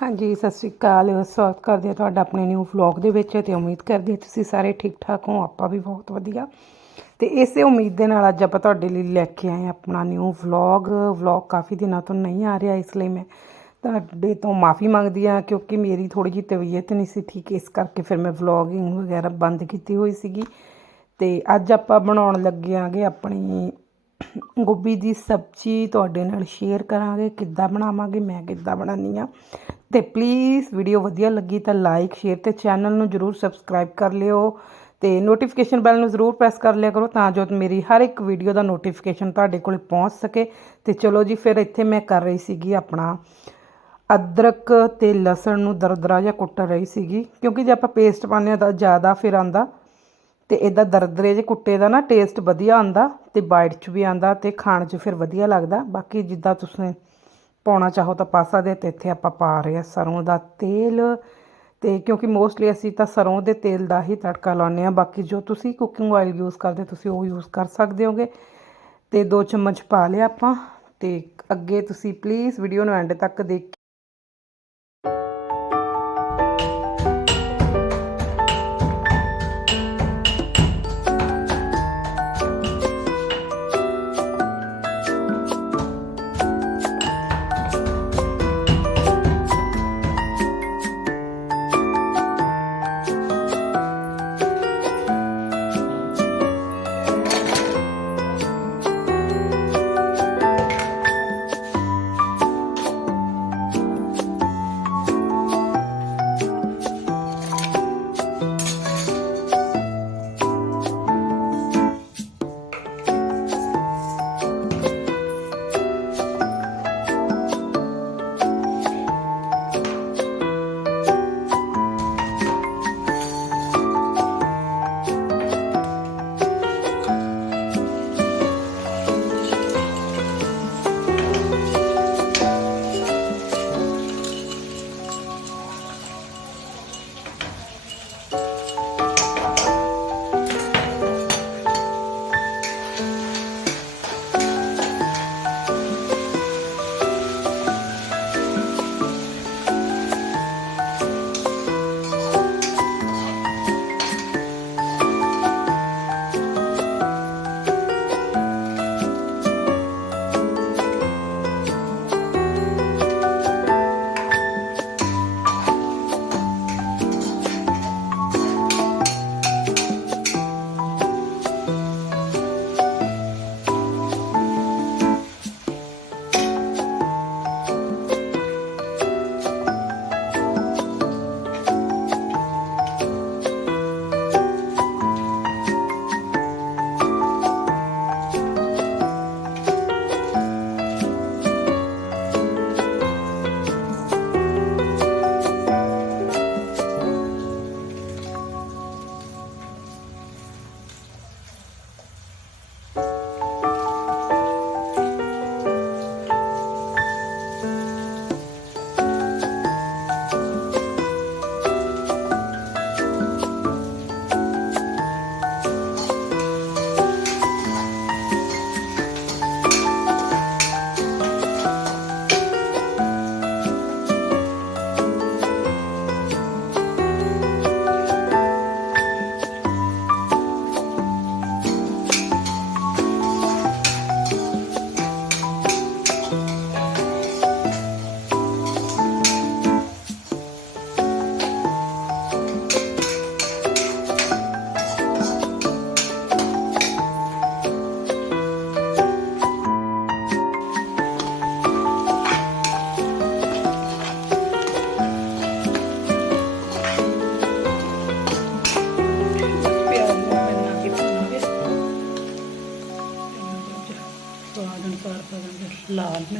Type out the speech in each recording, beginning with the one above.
ਹਾਂਜੀ, ਸਤਿ ਸ਼੍ਰੀ ਅਕਾਲ। ਸਵਾਗਤ ਕਰਦੇ ਹਾਂ ਤੁਹਾਡਾ ਆਪਣੇ ਨਿਊ ਵਲੌਗ ਦੇ ਵਿੱਚ ਤੇ ਉਮੀਦ ਕਰਦੇ ਹਾਂ ਤੁਸੀਂ ਸਾਰੇ ਠੀਕ ਠਾਕ ਹੋ, ਆਪਾਂ ਵੀ ਬਹੁਤ ਵਧੀਆ। ਤੇ ਇਸੇ ਉਮੀਦ ਦੇ ਨਾਲ ਅੱਜ ਆਪਾਂ ਤੁਹਾਡੇ ਲਈ ਲੈ ਕੇ ਆਏ ਆਪਣਾ ਨਿਊ ਵਲੌਗ ਵਲੌਗ ਕਾਫੀ ਦਿਨਾਂ ਤੋਂ ਨਹੀਂ ਆ ਰਿਹਾ, ਇਸ ਲਈ ਮੈਂ ਤੁਹਾਡੇ ਤੋਂ ਮਾਫੀ ਮੰਗਦੀ ਹਾਂ ਕਿਉਂਕਿ ਮੇਰੀ ਥੋੜੀ ਜਿਹੀ ਤਬੀਅਤ ਨਹੀਂ ਸੀ ਠੀਕ, ਇਸ ਕਰਕੇ ਫਿਰ ਮੈਂ ਵਲੌਗਿੰਗ ਵਗੈਰਾ ਬੰਦ ਕੀਤੀ ਹੋਈ ਸੀਗੀ। ਤੇ ਅੱਜ ਆਪਾਂ ਬਣਾਉਣ ਲੱਗੇ ਆਂਗੇ ਆਪਣੀ ਗੋਭੀ ਦੀ ਸਬਜ਼ੀ। ਤੁਹਾਡੇ ਨਾਲ ਸ਼ੇਅਰ ਕਰਾਂਗੇ, ਕਿੱਦਾਂ ਬਣਾਵਾਂਗੇ, ਮੈਂ ਕਿੱਦਾਂ ਬਣਾਉਂਦੀ ਆ ਅਤੇ ਪਲੀਜ਼ ਵੀਡੀਓ ਵਧੀਆ ਲੱਗੀ ਤਾਂ ਲਾਈਕ ਸ਼ੇਅਰ ਤੇ ਚੈਨਲ ਨੂੰ ਜਰੂਰ ਸਬਸਕ੍ਰਾਈਬ ਕਰ ਲਿਓ ਤੇ ਨੋਟੀਫਿਕੇਸ਼ਨ ਬੈਲ ਨੂੰ ਜ਼ਰੂਰ ਪ੍ਰੈਸ ਕਰ ਲਿਆ ਕਰੋ ਤਾਂ ਜੋ ਮੇਰੀ ਹਰ ਇੱਕ ਵੀਡੀਓ ਦਾ ਨੋਟੀਫਿਕੇਸ਼ਨ ਤੁਹਾਡੇ ਕੋਲ ਪਹੁੰਚ ਸਕੇ। ਤੇ ਚਲੋ ਜੀ, ਫਿਰ ਇੱਥੇ ਮੈਂ ਕਰ ਰਹੀ ਸੀਗੀ ਆਪਣਾ ਅਦਰਕ ਤੇ ਲਸਣ ਨੂੰ ਦਰਦਰਾ ਜਿਹਾ ਕੁੱਟ ਰਹੀ ਸੀਗੀ, ਕਿਉਂਕਿ ਜੇ ਆਪਾਂ ਪੇਸਟ ਪਾਉਂਦੇ ਹਾਂ ਤਾਂ ਜ਼ਿਆਦਾ ਫਿਰ ਆਂਦਾ ਤੇ ਇਦਾਂ ਦਰਦਰੇ ਜਿਹੇ ਕੁੱਟੇ ਦਾ ਨਾ ਟੇਸਟ ਵਧੀਆ ਆਂਦਾ ਤੇ ਬਾਈਟ 'ਚ ਵੀ ਆਂਦਾ ਤੇ ਖਾਣ 'ਚ ਫਿਰ ਵਧੀਆ ਲੱਗਦਾ। ਬਾਕੀ ਜਿੱਦਾਂ ਤੁਸੀਂ ਪਾਉਣਾ ਚਾਹੋ ਤਾਂ ਪਾ ਸਕਦੇ ਤੇ ਇੱਥੇ ਆਪਾਂ ਪਾ ਰਹੇ ਹਾਂ ਸਰੋਂ ਦਾ ਤੇਲ। ਤੇ ਕਿਉਂਕਿ ਮੋਸਟਲੀ ਅਸੀਂ ਤਾਂ ਸਰੋਂ ਦੇ ਤੇਲ ਦਾ ਹੀ ਤੜਕਾ ਲਾਉਂਦੇ ਆ ਬਾਕੀ ਜੋ ਤੁਸੀਂ ਕੁਕਿੰਗ ਆਇਲ ਯੂਜ਼ ਕਰਦੇ, ਤੁਸੀਂ ਉਹ ਯੂਜ਼ ਕਰ ਸਕਦੇ ਹੋਗੇ। ਤੇ ਦੋ ਚਮਚ ਪਾ ਲਿਆ ਆਪਾਂ। ਤੇ ਅੱਗੇ ਤੁਸੀਂ ਪਲੀਜ਼ ਵੀਡੀਓ ਨੂੰ ਐਂਡ ਤੱਕ ਦੇਖ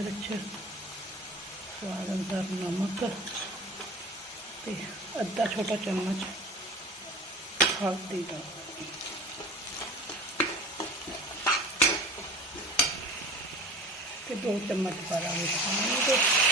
ਪਾਵਾਂਗੇ ਲਾਲ ਸਵਾਦ ਅਨੁਸਾਰ ਨਮਕ ਤੇ ਅੱਧਾ ਛੋਟਾ ਚਮਚ ਹਲਦੀ ਦਾ। ਤੇ ਦੋ ਚਮਚ ਪਾ ਪਾਣੀ ਦੇ।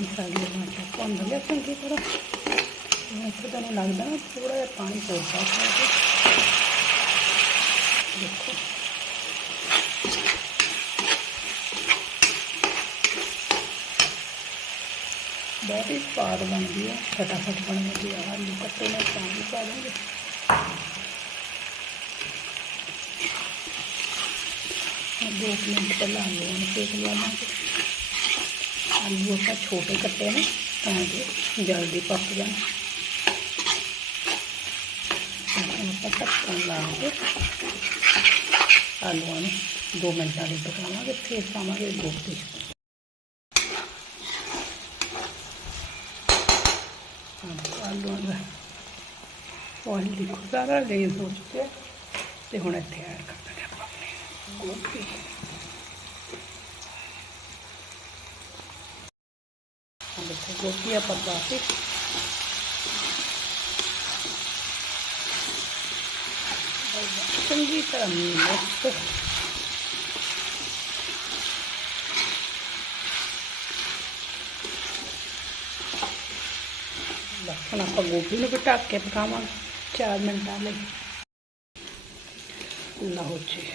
ਮਸਾਲੇ ਨੂੰ ਆਪਾਂ ਭੁੰਨ ਲਿਆ ਚੰਗੀ ਤਰ੍ਹਾਂ ਹੁਣ ਇੱਥੇ ਤੁਹਾਨੂੰ ਲੱਗਦਾ ਨਾ ਥੋੜਾ ਜਿਹਾ ਪਾਣੀ ਪਊਗਾ ਥੋੜਾ ਦੇਖੋ ਬਹੁਤ ਹੀ ਸਵਾਦ ਬਣਦੀ ਹੈ ਫਟਾਫਟ ਬਣ ਜਾਂਦੀ ਹੈ ਆਲੂ ਕੱਟੇ ਨੇ ਪਾਣੀ ਪਾ ਦਾਂਗੇ ਹੁਣ ਦੋ ਕੁ ਮਿੰਟ ਪਹਿਲਾਂ ਆਲੂਆਂ ਨੂੰ ਸੇਕ ਲਵਾਂਗੇ ਆਲੂ ਆਪਾਂ ਛੋਟੇ ਕੱਟੇ ਨੇ ਤਾਂ ਕਿ ਜਲਦੀ ਪੱਕ ਜਾਣ। ਹੁਣ ਆਪਾਂ ਢੱਕਣ ਲਾ ਕੇ ਆਲੂਆਂ ਨੂੰ 2 ਮਿੰਟਾਂ ਲਈ ਪਕਾਵਾਂਗੇ, ਫਿਰ ਆਲੂਆਂ ਦਾ ਪਾਣੀ ਦੇਖੋ, ਸਾਰਾ ਰੇਜ਼ ਹੋ ਚੁੱਕਿਆ ਤੇ ਹੁਣ ਇੱਥੇ ਐਡ ਕਰ ਦਿੰਦੇ ਆਪਾਂ ਆਪਣੇ ਗੋਭੀ। ਦੇਖੋ ਗੋਭੀ ਆਪਾਂ ਪਾ ਚੰਗੀ ਤਰ੍ਹਾਂ ਮਿਕਸ ਹੁਣ ਆਪਾਂ ਗੋਭੀ ਨੂੰ ਵੀ ਢੱਕ ਕੇ ਪਕਾਵਾਂਗੇ। 4 ਮਿੰਟਾਂ ਲਈ। ਲਓ ਜੀ।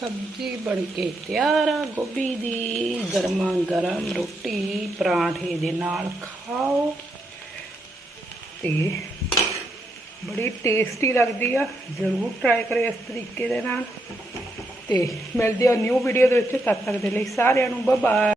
ਸਬਜ਼ੀ ਬਣ ਕੇ ਤਿਆਰ ਆ ਗੋਭੀ ਦੀ। ਗਰਮਾ ਗਰਮ ਰੋਟੀ ਪਰਾਂਠੇ ਦੇ ਨਾਲ ਖਾਓ। ਤੇ ਬੜੀ ਟੇਸਟੀ ਲੱਗਦੀ ਆ। ਜ਼ਰੂਰ ਟਰਾਈ ਕਰਿਓ ਇਸ ਤਰੀਕੇ ਦੇ ਨਾਲ। ਤੇ ਮਿਲਦੇ ਆ ਨਿਊ ਵੀਡੀਓ ਦੇ ਵਿੱਚ। ਤਦ ਤੱਕ ਦੇ ਲਈ ਸਾਰਿਆਂ ਨੂੰ ਬਾਏ